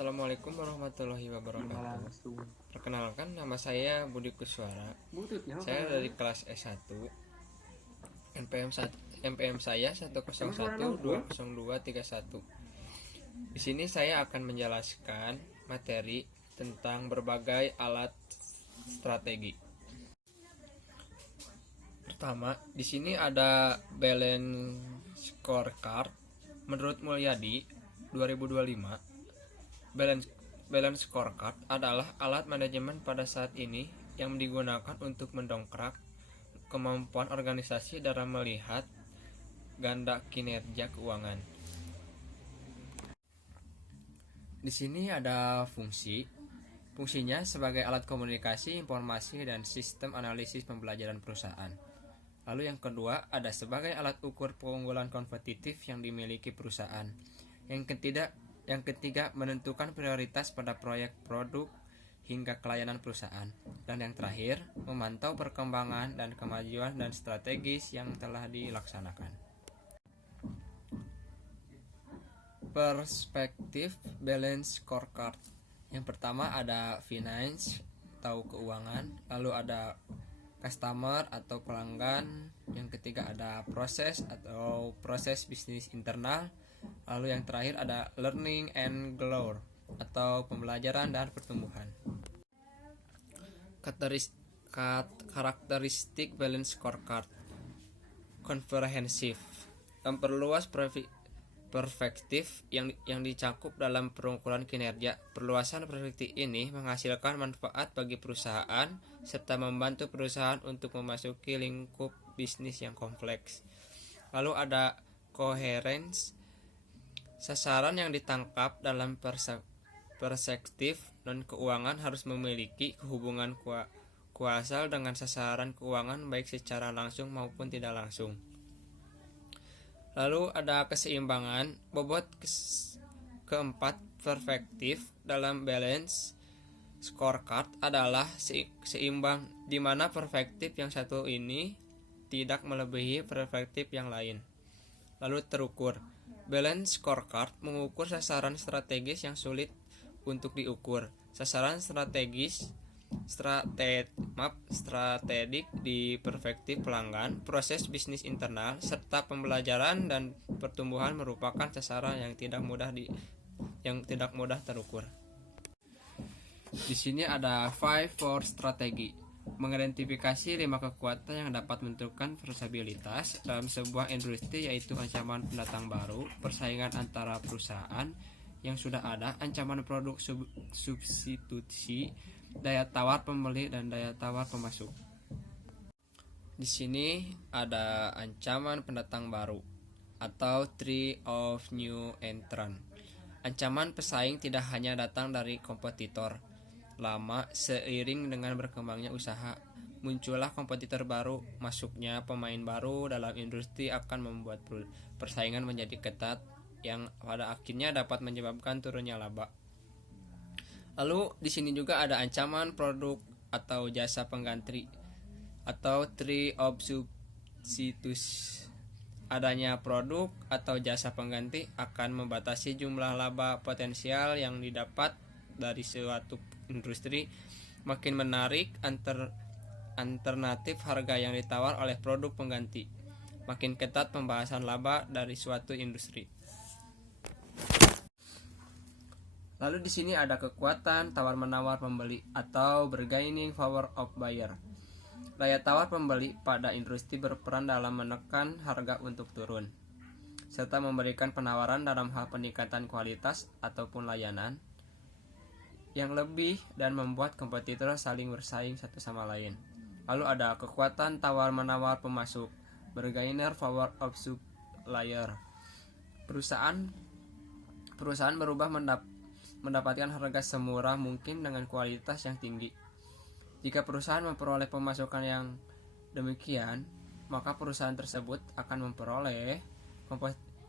Assalamualaikum warahmatullahi wabarakatuh. Perkenalkan, nama saya Budi Kuswara. Saya dari kelas S1. NPM saya 101200231. Di sini saya akan menjelaskan materi tentang berbagai alat strategi. Pertama, di sini ada balance scorecard. Menurut Mulyadi 2025, Balance scorecard adalah alat manajemen pada saat ini yang digunakan untuk mendongkrak kemampuan organisasi dalam melihat ganda kinerja keuangan. Di sini ada fungsinya sebagai alat komunikasi, informasi, dan sistem analisis pembelajaran perusahaan. Lalu yang kedua ada sebagai alat ukur keunggulan kompetitif yang dimiliki perusahaan. Yang ketiga, menentukan prioritas pada proyek produk hingga kelayanan perusahaan. Dan yang terakhir, memantau perkembangan dan kemajuan dan strategis yang telah dilaksanakan. Perspektif balance scorecard. Yang pertama ada finance atau keuangan, lalu ada customer atau pelanggan, yang ketiga ada proses atau proses bisnis internal, lalu yang terakhir ada learning and growth atau pembelajaran dan pertumbuhan. Karakteristik balance scorecard: komprehensif, memperluas perspektif yang dicakup dalam pengukuran kinerja. Perluasan perspektif ini menghasilkan manfaat bagi perusahaan serta membantu perusahaan untuk memasuki lingkup bisnis yang kompleks. Lalu ada coherence, sasaran yang ditangkap dalam perspektif dan keuangan harus memiliki hubungan kausal dengan sasaran keuangan baik secara langsung maupun tidak langsung. Lalu ada keseimbangan. Bobot keempat perspektif dalam balance scorecard adalah seimbang, di mana perspektif yang satu ini tidak melebihi perspektif yang lain. Lalu terukur. Balance scorecard mengukur sasaran strategis yang sulit untuk diukur. Sasaran strategik di perspektif pelanggan, proses bisnis internal, serta pembelajaran dan pertumbuhan merupakan sasaran yang tidak mudah terukur. Di sini ada 5 strategi. Mengidentifikasi 5 kekuatan yang dapat menentukan profitabilitas dalam sebuah industri, yaitu ancaman pendatang baru, persaingan antara perusahaan yang sudah ada, ancaman produk substitusi, daya tawar pembeli, dan daya tawar pemasok. Di sini ada ancaman pendatang baru atau threat of new entrant. Ancaman pesaing tidak hanya datang dari kompetitor lama. Seiring dengan berkembangnya usaha, muncullah kompetitor baru. Masuknya pemain baru dalam industri akan membuat persaingan menjadi ketat, yang pada akhirnya dapat menyebabkan turunnya laba. Lalu di sini juga ada ancaman produk atau jasa pengganti atau threat of substitution. Adanya produk atau jasa pengganti akan membatasi jumlah laba potensial yang didapat dari suatu industri. Makin menarik alternatif harga yang ditawar oleh produk pengganti, makin ketat pembahasan laba dari suatu industri. Lalu di sini ada kekuatan tawar-menawar pembeli atau bargaining power of buyer. Daya tawar pembeli pada industri berperan dalam menekan harga untuk turun, serta memberikan penawaran dalam hal peningkatan kualitas ataupun layanan yang lebih dan membuat kompetitor saling bersaing satu sama lain. Lalu ada kekuatan tawar-menawar pemasok, bargaining power of supplier. Perusahaan berubah mendapatkan harga semurah mungkin dengan kualitas yang tinggi. Jika perusahaan memperoleh pemasukan yang demikian, maka perusahaan tersebut akan memperoleh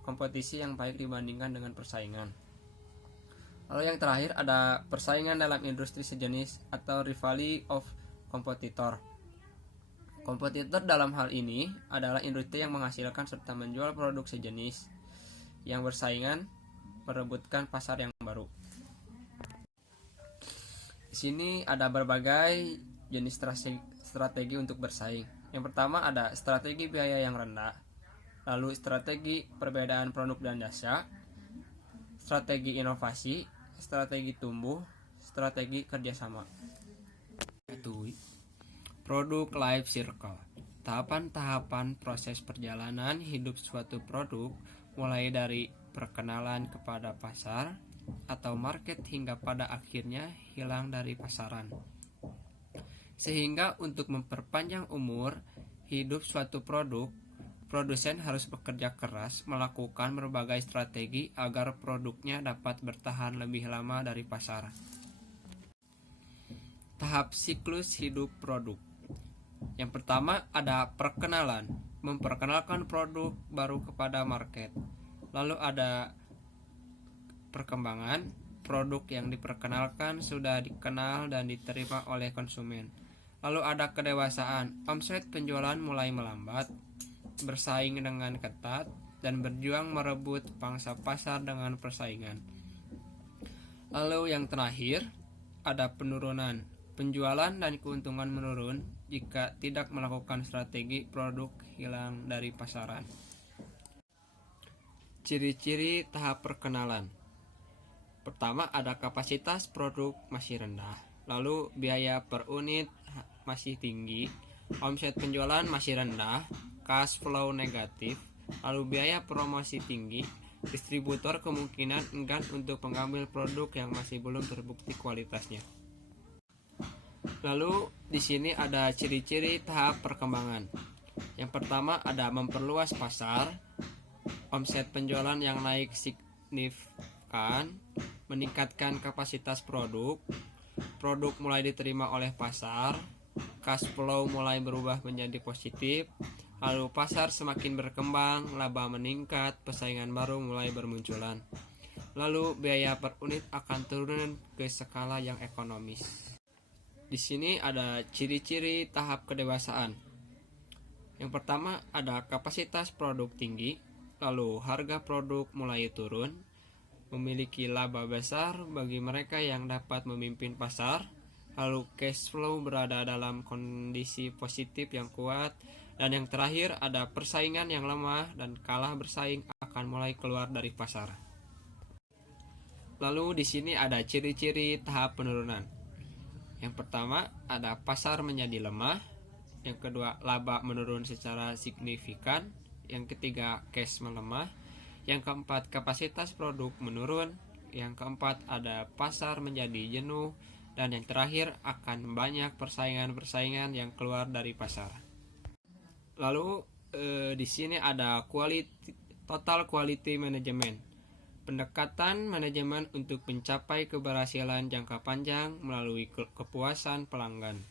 kompetisi yang baik dibandingkan dengan persaingan. Lalu yang terakhir ada persaingan dalam industri sejenis atau rivalry of competitor. Kompetitor dalam hal ini adalah industri yang menghasilkan serta menjual produk sejenis yang bersaingan merebutkan pasar yang baru. Di sini ada berbagai jenis strategi untuk bersaing. Yang pertama ada strategi biaya yang rendah, lalu strategi perbedaan produk dan jasa, strategi inovasi, strategi tumbuh, strategi kerjasama. Produk life circle. Tahapan-tahapan proses perjalanan hidup suatu produk mulai dari perkenalan kepada pasar atau market hingga pada akhirnya hilang dari pasaran. Sehingga untuk memperpanjang umur hidup suatu produk, produsen harus bekerja keras melakukan berbagai strategi agar produknya dapat bertahan lebih lama dari pasar. Tahap siklus hidup produk. Yang pertama ada perkenalan, memperkenalkan produk baru kepada market. Lalu ada perkembangan, produk yang diperkenalkan sudah dikenal dan diterima oleh konsumen. Lalu ada kedewasaan, omset penjualan mulai melambat, bersaing dengan ketat, dan berjuang merebut pangsa pasar dengan persaingan. Lalu yang terakhir ada penurunan, penjualan dan keuntungan menurun jika tidak melakukan strategi produk hilang dari pasaran. Ciri-ciri tahap perkenalan. Pertama ada kapasitas produk masih rendah, lalu biaya per unit masih tinggi, omset penjualan masih rendah, cash flow negatif, lalu biaya promosi tinggi, distributor kemungkinan enggan untuk mengambil produk yang masih belum terbukti kualitasnya. Lalu di sini ada ciri-ciri tahap perkembangan. Yang pertama ada memperluas pasar, omset penjualan yang naik signifikan, meningkatkan kapasitas produk, produk mulai diterima oleh pasar, cash flow mulai berubah menjadi positif, lalu pasar semakin berkembang, laba meningkat, persaingan baru mulai bermunculan. Lalu biaya per unit akan turun ke skala yang ekonomis. Di sini ada ciri-ciri tahap kedewasaan. Yang pertama ada kapasitas produk tinggi, lalu harga produk mulai turun, memiliki laba besar bagi mereka yang dapat memimpin pasar, lalu cash flow berada dalam kondisi positif yang kuat, dan yang terakhir ada persaingan yang lemah dan kalah bersaing akan mulai keluar dari pasar. Lalu di sini ada ciri-ciri tahap penurunan. Yang pertama ada pasar menjadi lemah, yang kedua laba menurun secara signifikan, yang ketiga cash melemah, yang keempat kapasitas produk menurun, yang keempat ada pasar menjadi jenuh, dan yang terakhir akan banyak persaingan yang keluar dari pasar. Lalu di sini ada total quality management, pendekatan manajemen untuk mencapai keberhasilan jangka panjang melalui kepuasan pelanggan.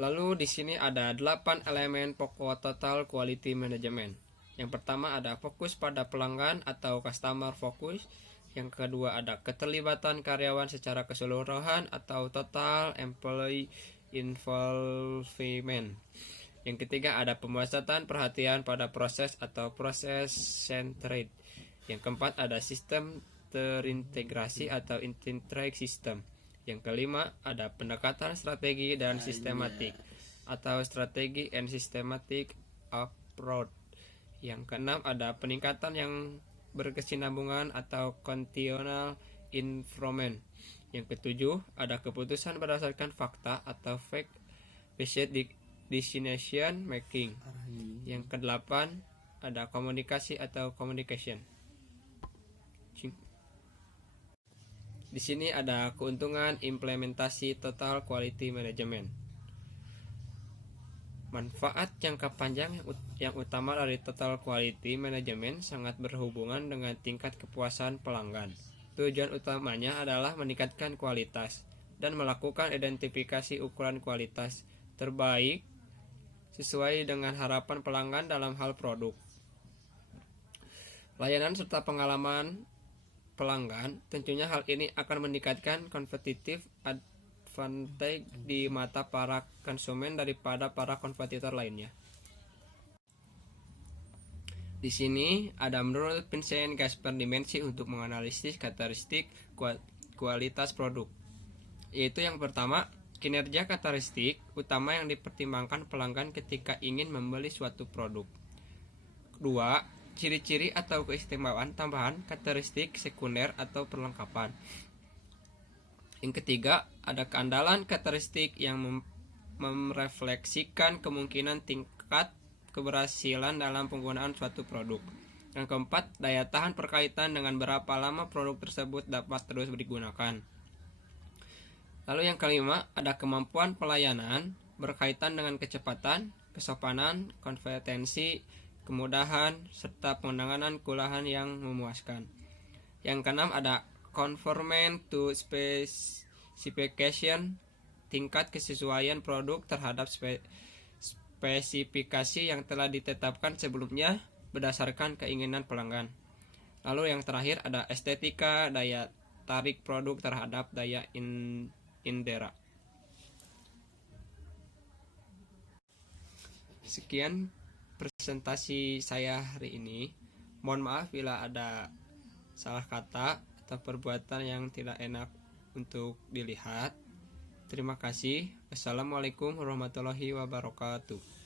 Lalu di sini ada 8 elemen pokok total quality management. Yang pertama ada fokus pada pelanggan atau customer focus. Yang kedua ada keterlibatan karyawan secara keseluruhan atau total employee involvement. Yang ketiga ada pemusatan perhatian pada proses atau process centered. Yang keempat ada sistem terintegrasi atau integrated system. Yang kelima ada pendekatan strategi dan sistematik atau strategi and systematic approach. Yang keenam ada peningkatan yang berkesinambungan atau continual improvement. Yang ketujuh ada keputusan berdasarkan fakta atau fact-based decision making. Yang kedelapan ada komunikasi atau communication. Di sini ada keuntungan implementasi total quality management. Manfaat jangka panjang yang utama dari total quality management sangat berhubungan dengan tingkat kepuasan pelanggan. Tujuan utamanya adalah meningkatkan kualitas dan melakukan identifikasi ukuran kualitas terbaik sesuai dengan harapan pelanggan dalam hal produk. Layanan serta pengalaman pelanggan, tentunya hal ini akan meningkatkan competitive advantage di mata para konsumen daripada para kompetitor lainnya. Di sini ada menurut Vincent Gasper dimensi untuk menganalisis karakteristik kualitas produk. yaitu yang pertama, kinerja karakteristik utama yang dipertimbangkan pelanggan ketika ingin membeli suatu produk. Kedua, ciri-ciri atau keistimewaan tambahan karakteristik sekunder atau perlengkapan. Yang ketiga, ada keandalan karakteristik yang merefleksikan kemungkinan tingkat keberhasilan dalam penggunaan suatu produk. Yang keempat, daya tahan berkaitan dengan berapa lama produk tersebut dapat terus digunakan. Lalu yang kelima, ada kemampuan pelayanan berkaitan dengan kecepatan, kesopanan, kompetensi, kemudahan, serta penanganan kesalahan yang memuaskan. Yang keenam, ada conformance to specification, tingkat kesesuaian produk terhadap spesifikasi yang telah ditetapkan sebelumnya berdasarkan keinginan pelanggan. Lalu yang terakhir ada estetika, daya tarik produk terhadap daya indera. Sekian presentasi saya hari ini. Mohon maaf bila ada salah kata atau perbuatan yang tidak enak untuk dilihat. Terima kasih. Wassalamualaikum warahmatullahi wabarakatuh.